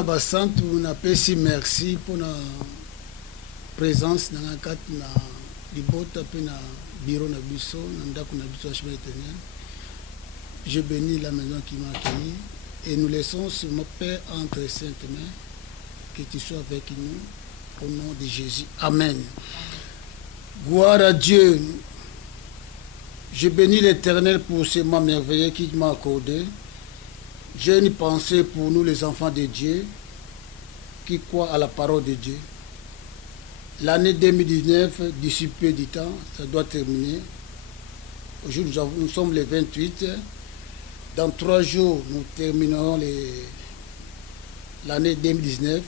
na basantu napesi merci pour na présence na kati na libota pe na bureau na biso na ndako na biso chemin éternel. Je bénis la maison qui m'a accueilli et nous laissons sur mon Père entre saintes mains, que tu sois avec nous au nom de Jésus. Amen. Gloire à Dieu. Je bénis l'Éternel pour ce moment merveilleux qu'il m'a accordé. J'ai une pensée pour nous les enfants de Dieu qui croient à la parole de Dieu. L'année 2019, d'ici peu de temps, ça doit terminer. Aujourd'hui, nous sommes le 28. Dans 3 jours, nous terminerons l'année 2019.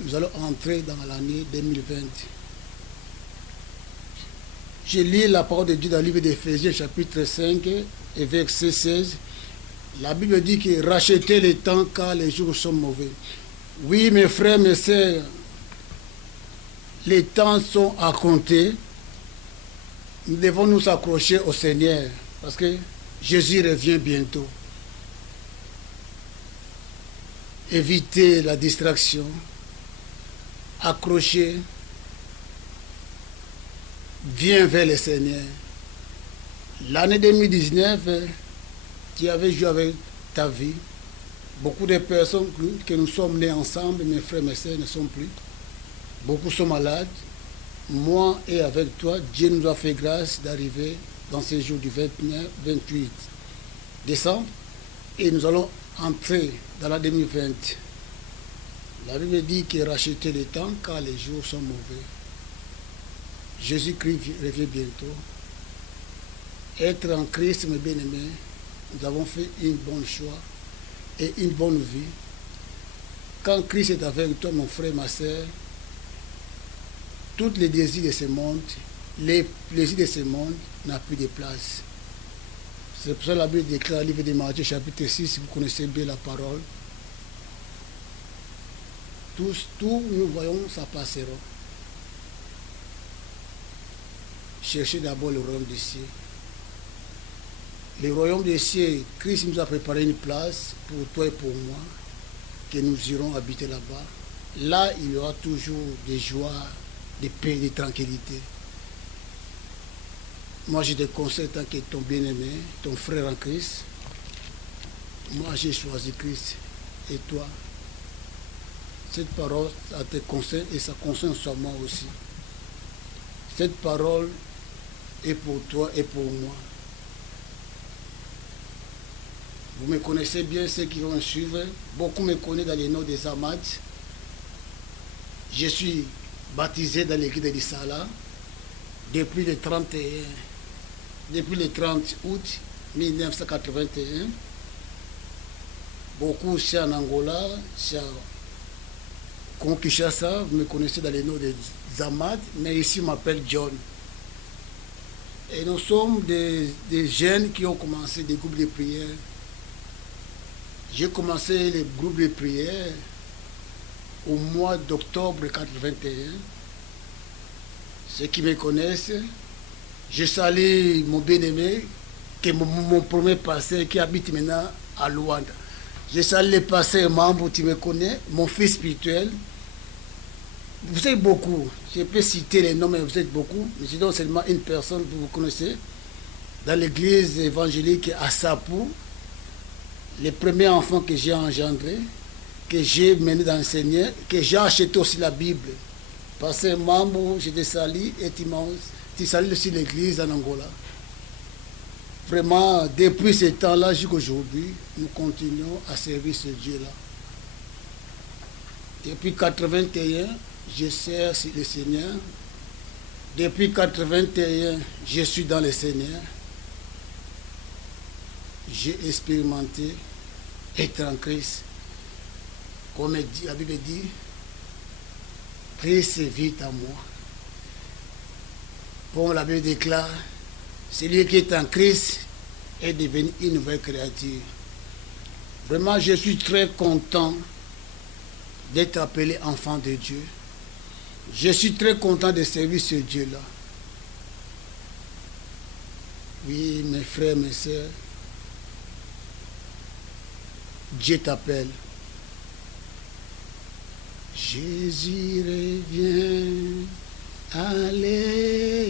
Nous allons entrer dans l'année 2020. Je lis la parole de Dieu dans le livre d'Éphésiens, chapitre 5 et verset 16. La Bible dit que rachetez le temps car les jours sont mauvais. Oui, mes frères, mes sœurs, les temps sont à compter. Nous devons nous accrocher au Seigneur parce que Jésus revient bientôt. Évitez la distraction. Accrochez. Viens vers le Seigneur. L'année 2019, tu avais joué avec ta vie. Beaucoup de personnes que nous sommes nés ensemble, mes frères, mes sœurs, ne sont plus. Beaucoup sont malades. Moi et avec toi, Dieu nous a fait grâce d'arriver dans ces jours du 28 décembre. Et nous allons entrer dans la 2020. La Bible dit qu'il racheter le temps car les jours sont mauvais. Jésus-Christ revient bientôt. Être en Christ, mes bien-aimés, nous avons fait une bonne choix et une bonne vie. Quand Christ est avec toi, mon frère, ma soeur, tous les désirs de ce monde, les plaisirs de ce monde n'ont plus de place. C'est pour ça que la Bible déclare, le livre de Matthieu, chapitre 6, si vous connaissez bien la parole. Tout nous voyons, ça passera. Cherchez d'abord le royaume des cieux. Le royaume des cieux, Christ nous a préparé une place pour toi et pour moi, que nous irons habiter là-bas. Là, il y aura toujours des joies, des paix, des tranquillités. Moi, je te conseille, tant que ton bien-aimé, ton frère en Christ, moi, j'ai choisi Christ. Et toi, cette parole, ça te concerne et ça concerne sur moi aussi. Cette parole est pour toi et pour moi. Vous me connaissez bien, ceux qui vont me suivre. Beaucoup me connaissent dans les noms des Amad. Je suis baptisé dans l'église de l'Issala depuis le 30 août 1981. Beaucoup c'est en Angola, c'est à Kinshasa. Vous me connaissez dans les noms des Amad, mais ici on m'appelle John. Et nous sommes des jeunes qui ont commencé des groupes de prière. J'ai commencé les groupes de prière au mois d'octobre 1981. Ceux qui me connaissent, je salue mon bien-aimé, qui est mon premier pasteur qui habite maintenant à Luanda. Je salue les pasteurs membres, tu me connais, mon fils spirituel. Vous êtes beaucoup, je peux citer les noms, mais vous êtes beaucoup. Je donne seulement une personne que vous connaissez. Dans l'église évangélique à Sapou, les premiers enfants que j'ai engendrés, que j'ai menés dans le Seigneur, que j'ai acheté aussi la Bible. Parce que membre, je te salue et tu salues aussi l'église en Angola. Vraiment, depuis ce temps-là jusqu'à aujourd'hui, nous continuons à servir ce Dieu-là. Depuis 1981, je sers le Seigneur. Depuis 1981, je suis dans le Seigneur. J'ai expérimenté être en Christ. Comme la Bible dit, Christ vit en moi. Comme la Bible déclare, celui qui est en Christ est devenu une nouvelle créature. Vraiment, je suis très content d'être appelé enfant de Dieu. Je suis très content de servir ce Dieu-là. Oui, mes frères, mes sœurs, Dieu t'appelle. Jésus revient, alléluia.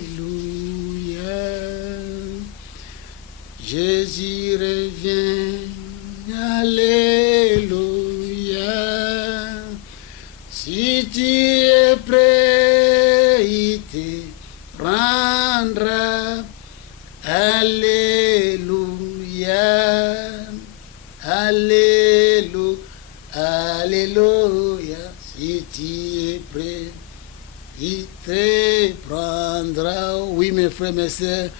Jésus revient, alléluia. Si tu es prêt, il te prendra, alléluia, alléluia, alléluia. Si tu es prêt, il te prendra. Oui, mes frères, mes sœurs,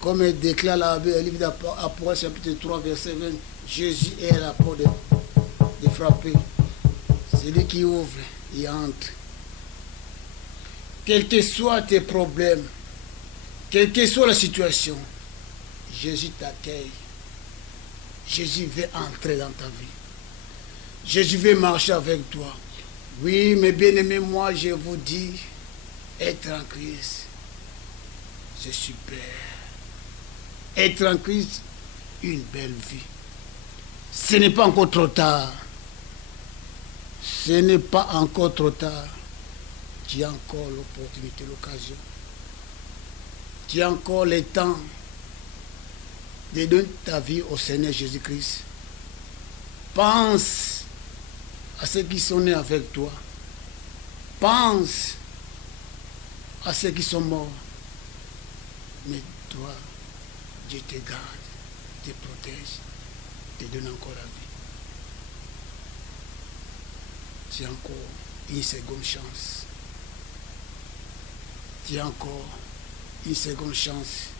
comme déclare le livre d'Apocalypse, chapitre 3, verset 20, Jésus est à la porte de frapper. C'est lui qui ouvre et entre. Quels que soient tes problèmes, quelle que soit la situation, Jésus t'accueille. Jésus veut entrer dans ta vie. Jésus veut marcher avec toi. Oui, mes bien-aimés, moi je vous dis, être en Christ, c'est super. Être en Christ, une belle vie. Ce n'est pas encore trop tard. Ce n'est pas encore trop tard. Tu as encore l'opportunité, l'occasion. Tu as encore le temps de donner ta vie au Seigneur Jésus-Christ. Pense à ceux qui sont nés avec toi. Pense à ceux qui sont morts. Mais toi, Dieu te garde, te protège, te donne encore la vie. Tu as encore une seconde chance. Tu as encore une seconde chance.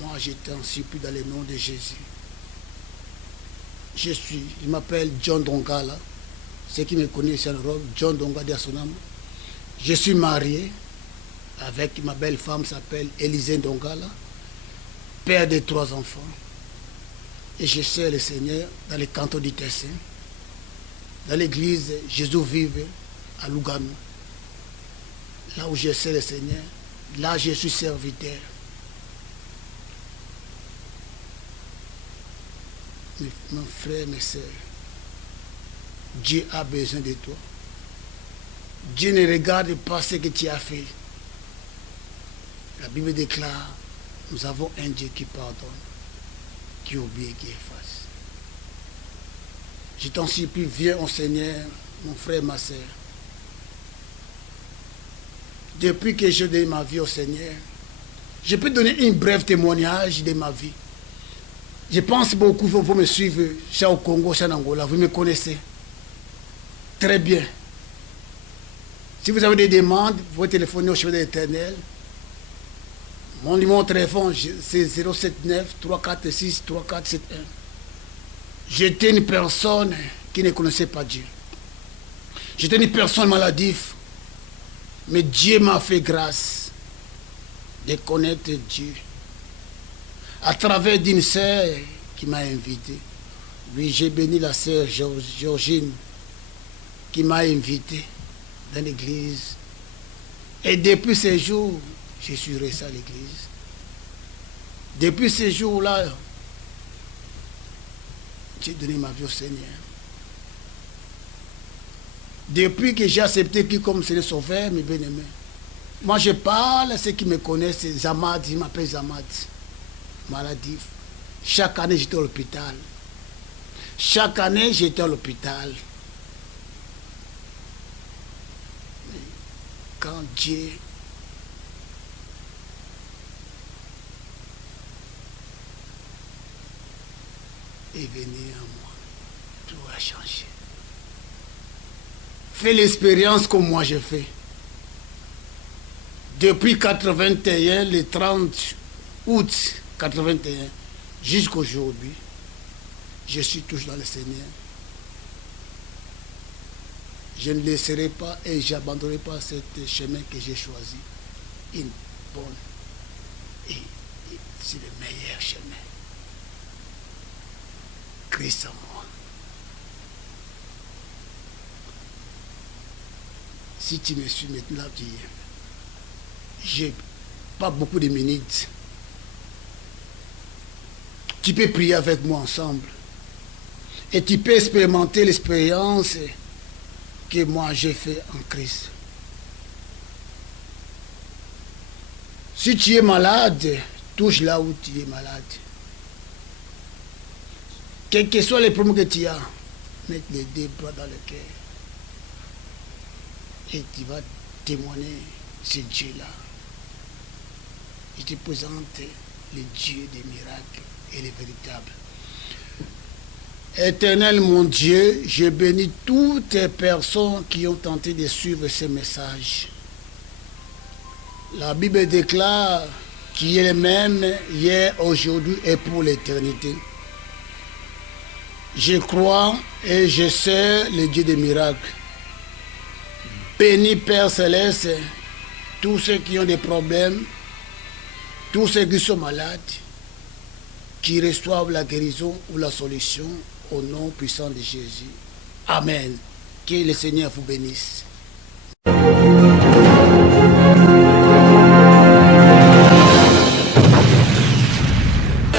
Moi, je t'en supplie dans le nom de Jésus. Je m'appelle John Dongala. Ceux qui me connaissent en Europe, John Dongala d'Asonam. Je suis marié avec ma belle femme, s'appelle Élisée Dongala, père de 3 enfants. Et je sers le Seigneur dans le canton du Tessin, dans l'église Jésus vive à Lugano. Là où je sers le Seigneur, là je suis serviteur. Mon frère, mes sœurs, Dieu a besoin de toi. Dieu ne regarde pas ce que tu as fait. La Bible déclare, nous avons un Dieu qui pardonne, qui oublie et qui efface. Je t'en supplie, viens au Seigneur, mon frère, ma sœur. Depuis que je donne ma vie au Seigneur, je peux donner un bref témoignage de ma vie. Je pense beaucoup, vous me suivez, chez au Congo, chez en Angola, vous me connaissez très bien. Si vous avez des demandes, vous pouvez téléphoner au chemin de l'Éternel. Mon numéro de téléphone, c'est 079 346 3471. J'étais une personne qui ne connaissait pas Dieu. J'étais une personne maladive. Mais Dieu m'a fait grâce de connaître Dieu. À travers d'une sœur qui m'a invité. Oui, j'ai béni la sœur Georgine qui m'a invité dans l'église. Et depuis ce jour, je suis resté à l'église. Depuis ce jour-là, j'ai donné ma vie au Seigneur. Depuis que j'ai accepté qui comme Seigneur Sauveur, mes bien-aimés. Moi, je parle à ceux qui me connaissent, c'est Zamad, ils m'appellent Zamad. Maladif. Chaque année, j'étais à l'hôpital. Chaque année, j'étais à l'hôpital. Quand Dieu est venu à moi, tout a changé. Fais l'expérience comme moi j'ai fait. Depuis 81, le 30 août 81, jusqu'à aujourd'hui, je suis toujours dans le Seigneur. Je ne laisserai pas et je n'abandonnerai pas ce chemin que j'ai choisi. Une bonne et c'est le meilleur chemin. Christ en moi. Si tu me suis maintenant, j'ai pas beaucoup de minutes. Tu peux prier avec moi ensemble. Et tu peux expérimenter l'expérience que moi j'ai fait en Christ. Si tu es malade, touche là où tu es malade. Quels que soient les problèmes que tu as, mets les deux bras dans le cœur. Et tu vas témoigner ce Dieu-là. Je te présente le Dieu des miracles et les véritables. Éternel mon Dieu, je bénis toutes les personnes qui ont tenté de suivre ce message. La Bible déclare qu'il est le même hier, aujourd'hui et pour l'éternité. Je crois et je sais le Dieu des miracles. Bénis Père Céleste tous ceux qui ont des problèmes, tous ceux qui sont malades, qui reçoivent la guérison ou la solution au nom puissant de Jésus. Amen. Que le Seigneur vous bénisse.